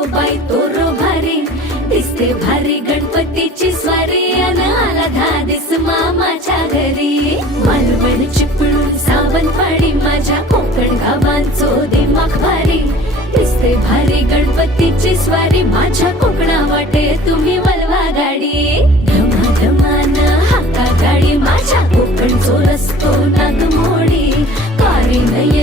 go by तोरो भारी दिसते भारी गणपतीची स्वारी अन आला धादिस मामाच्या घरी मालवण चिपळूण सावंतवाडी माझ्या कोकण गावांचो दिमाग भारी दिसते भारी गणपतीची स्वारी माझ्या कोकणा वाटे तुम्ही वलवा गाडी धमाधमान हाका गाडी माझ्या कोकणचो रस्तो नागमोडी कारी नय